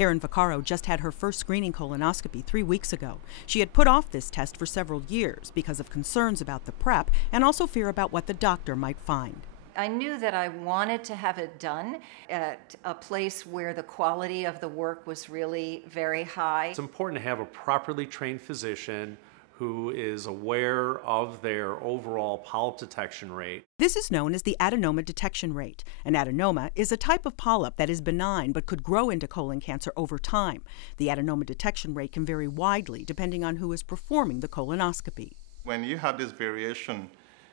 Karen Vaccaro just had her first screening colonoscopy 3 weeks ago. She had put off this test for several years because of concerns about the prep and also fear about what the doctor might find. I knew that I wanted to have it done at a place where the quality of the work was really very high. It's important to have a properly trained physician who is aware of their overall polyp detection rate. This is known as the adenoma detection rate. An adenoma is a type of polyp that is benign but could grow into colon cancer over time. The adenoma detection rate can vary widely depending on who is performing the colonoscopy. When you have this variation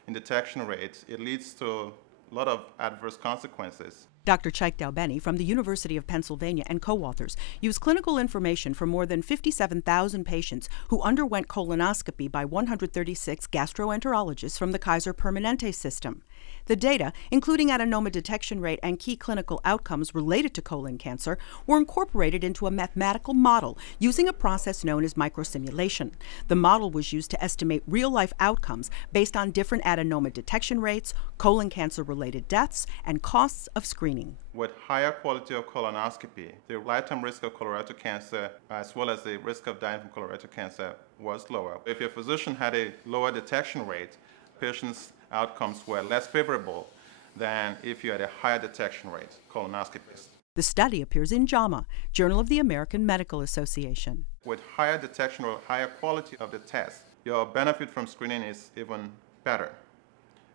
in detection rates, it leads to a lot of adverse consequences. Dr. Chaik Daubeni from the University of Pennsylvania and co-authors used clinical information from more than 57,000 patients who underwent colonoscopy by 136 gastroenterologists from the Kaiser Permanente System. The data, including adenoma detection rate and key clinical outcomes related to colon cancer, were incorporated into a mathematical model using a process known as microsimulation. The model was used to estimate real-life outcomes based on different adenoma detection rates, colon cancer-related deaths, and costs of screening. With higher quality of colonoscopy, the lifetime risk of colorectal cancer as well as the risk of dying from colorectal cancer was lower. If your physician had a lower detection rate, patients' outcomes were less favorable than if you had a higher detection rate, colonoscopies. The study appears in JAMA, Journal of the American Medical Association. With higher detection or higher quality of the test, your benefit from screening is even better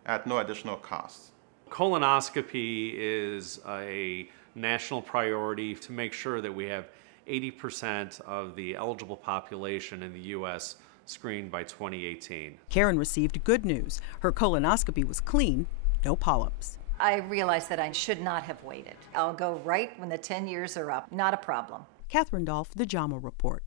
at no additional cost. Colonoscopy is a national priority to make sure that we have 80% of the eligible population in the U.S. screened by 2018. Karen received good news. Her colonoscopy was clean, no polyps. I realized that I should not have waited. I'll go right when the 10 years are up. Not a problem. Catherine Dolph, The JAMA Report.